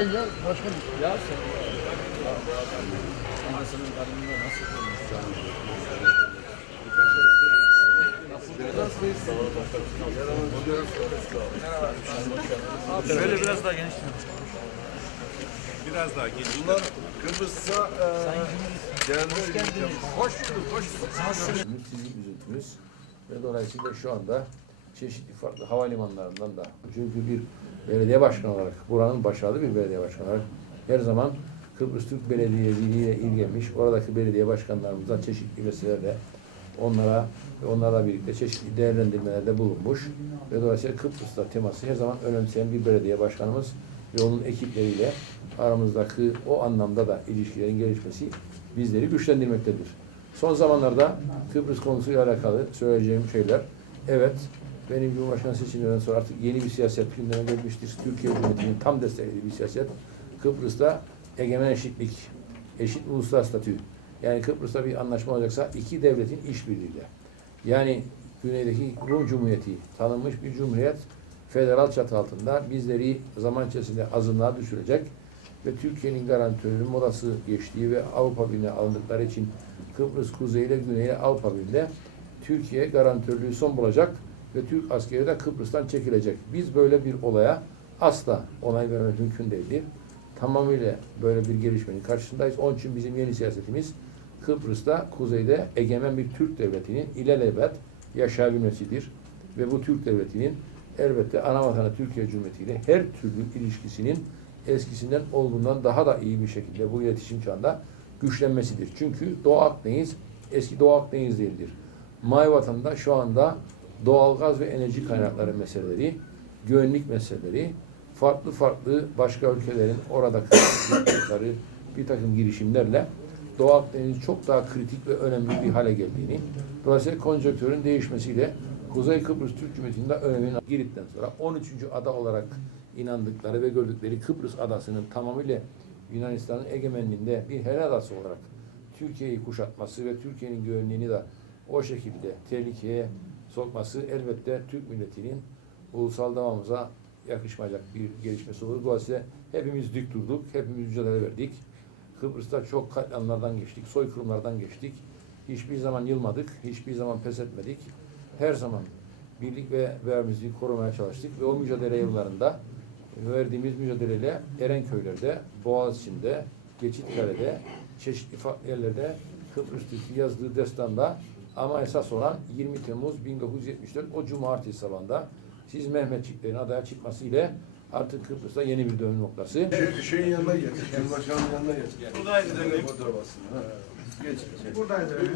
Ya başkanım. Ya sen anasının karnında nasıl Şöyle biraz daha geniş. Biraz daha geniş. Bunlar Kıbrıs'a e, geldi. Hoş bulduk, hoş bulduk. Sizin üzüntümüz ve dolayısıyla şu anda çeşitli farklı havalimanlarından da çünkü bir belediye başkanı olarak buranın başarılı bir belediye başkanı olarak her zaman Kıbrıs Türk Belediyeciliği ile ilgilenmiş oradaki belediye başkanlarımızdan çeşitli meselelerde onlara ve onlarla birlikte çeşitli değerlendirmelerde bulunmuş ve dolayısıyla Kıbrıs'ta teması her zaman önemseyen bir belediye başkanımız ve onun ekipleriyle aramızdaki o anlamda da ilişkilerin gelişmesi bizleri güçlendirmektedir. Son zamanlarda Kıbrıs konusuyla alakalı söyleyeceğim şeyler, evet benim Cumhurbaşkanı seçimlerinden sonra artık yeni bir siyaset gündeme gelmiştir. Türkiye Cumhuriyeti'nin tam desteklediği bir siyaset. Kıbrıs'ta egemen eşitlik, eşit uluslararası statü. Yani Kıbrıs'ta bir anlaşma olacaksa iki devletin işbirliğiyle. Yani güneydeki Rum Cumhuriyeti tanınmış bir cumhuriyet federal çatı altında bizleri zaman içerisinde azınlığa düşürecek ve Türkiye'nin garantörü molası geçtiği ve Avrupa Birliği'ne alındıkları için Kıbrıs Kuzey ile Güney ile Avrupa Birliği'nde Türkiye garantörlüğü son bulacak ve Türk askeri de Kıbrıs'tan çekilecek. Biz böyle bir olaya asla onay vermek mümkün değildir. Tamamıyla böyle bir gelişmenin karşısındayız. Onun için bizim yeni siyasetimiz Kıbrıs'ta kuzeyde egemen bir Türk devletinin ilelebet yaşayabilmesidir. Ve bu Türk devletinin elbette ana vatanı Türkiye Cumhuriyeti ile her türlü ilişkisinin eskisinden olduğundan daha da iyi bir şekilde bu iletişim çağında güçlenmesidir. Çünkü Doğu Akdeniz eski Doğu Akdeniz değildir. May vatanında şu anda doğalgaz ve enerji kaynakları meseleleri, güvenlik meseleleri, farklı farklı başka ülkelerin orada yaptıkları bir takım girişimlerle Doğu Akdeniz'in çok daha kritik ve önemli bir hale geldiğini, dolayısıyla konjonktürün değişmesiyle Kuzey Kıbrıs Türk Cumhuriyeti'nin de öneminin Girit'ten sonra 13. ada olarak inandıkları ve gördükleri Kıbrıs adasının tamamıyla Yunanistan'ın egemenliğinde bir helal adası olarak Türkiye'yi kuşatması ve Türkiye'nin güvenliğini de o şekilde tehlikeye sokması elbette Türk milletinin ulusal davamıza yakışmayacak bir gelişmesi olur. Dolayısıyla hepimiz dik durduk, hepimiz mücadele verdik. Kıbrıs'ta çok katliamlardan geçtik, soykırımlardan geçtik. Hiçbir zaman yılmadık, hiçbir zaman pes etmedik. Her zaman birlik ve beraberliğimizi korumaya çalıştık ve o mücadele yıllarında verdiğimiz mücadeleyle Erenköy'lerde, Boğaziçi'nde, Geçitkale'de, çeşitli yerlerde Kıbrıs yazdığı destanda ama esas olan 20 Temmuz 1974 o cumartesi sabahında siz Mehmetçiklerin adaya çıkması ile artık Kıbrıs'ta yeni bir dönüm noktası. Şey, şeyin yanına geç. Cumhurbaşkanının yanına geç. Buradaydı demek. Geç. Buradaydı.